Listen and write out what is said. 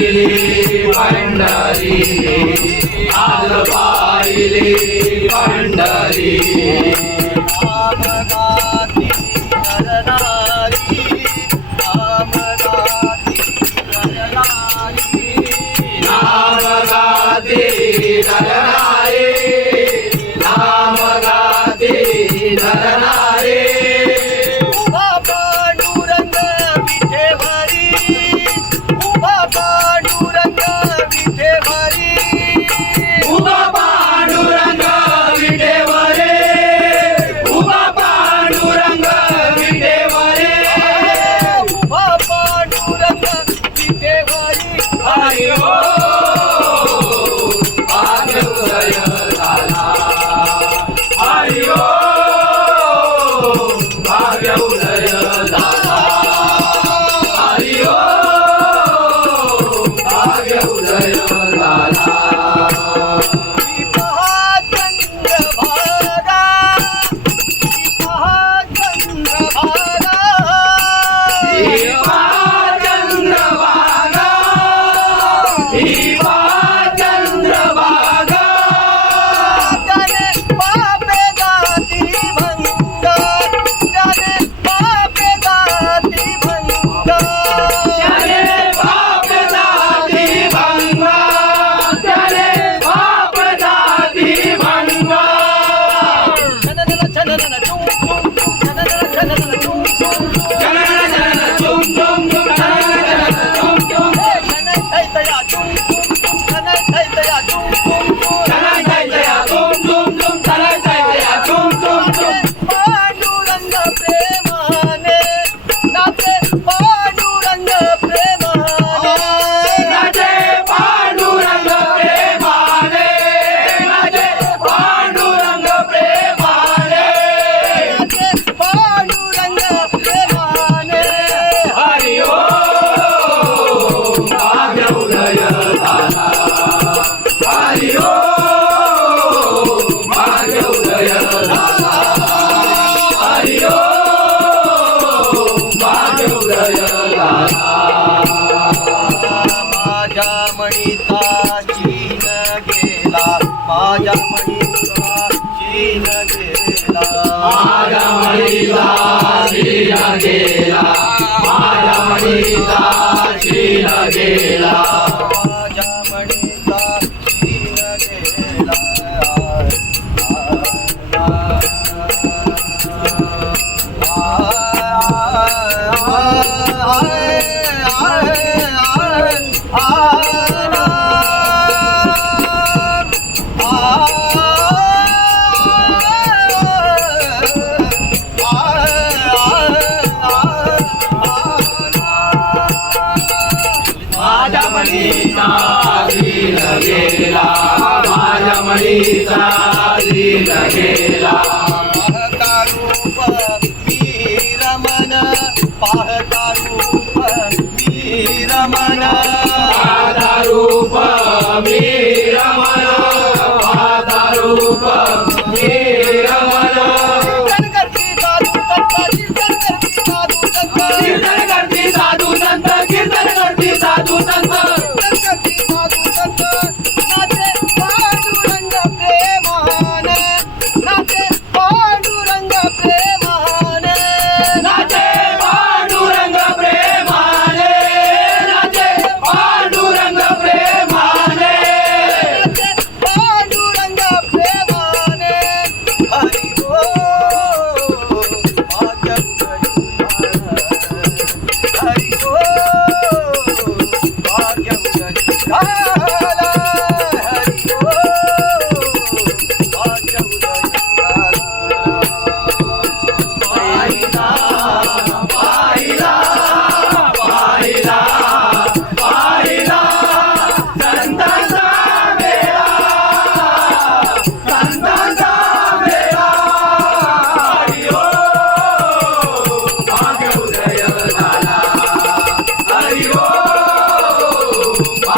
பாயிலே பண்டாரிலே ஆல பாயிலே गेला. माझ्या मणीचा गेला. मणीचा दिल गेला. माझ्या मणीचा पाहता रूप मी रमन पाहता Wow.